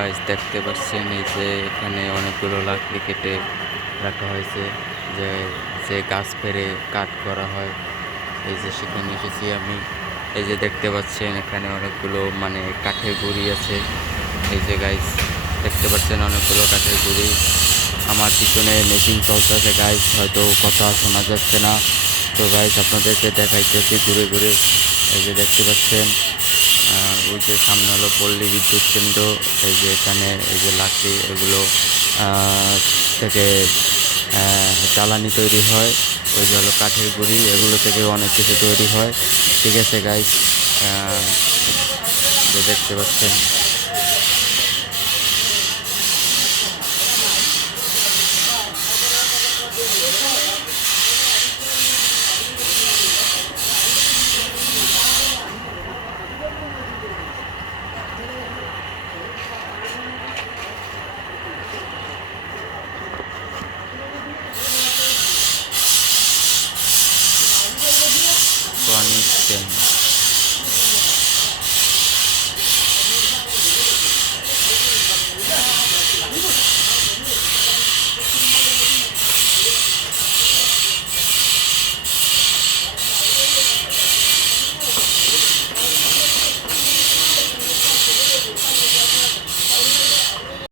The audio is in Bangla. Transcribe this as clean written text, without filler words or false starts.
গাইস দেখতে পাচ্ছেন এই যে এখানে অনেকগুলো লাকড়ি কেটে রাখা হয়েছে যে যে গাছ পেড়ে কাঠ করা হয়। এই যে সেখানে এসেছি আমি। এই যে দেখতে পাচ্ছেন এখানে অনেকগুলো মানে কাঠের গুঁড়ি আছে। এই যে গাইস দেখতে পাচ্ছেন অনেকগুলো কাঠের গুঁড়ি। আমার পিছনে মেশিন চলতেছে গাইস, হয়তো কথা শোনা যাচ্ছে না। তো গাইস আপনাদেরকে দেখাইতেছি ঘুরে ঘুরে। এই যে দেখতে পাচ্ছেন ওই যে সামনে হলো পল্লী বিদ্যুৎ কেন্দ্র। এই যে এখানে এই যে লাকড়ি এগুলো থেকে জ্বালানি তৈরি হয়। ওই যে হলো কাঠের গুঁড়ি, এগুলো থেকে অনেক কিছু তৈরি হয়। ঠিক আছে গাইস, যে দেখতে পাচ্ছেন। তো আমি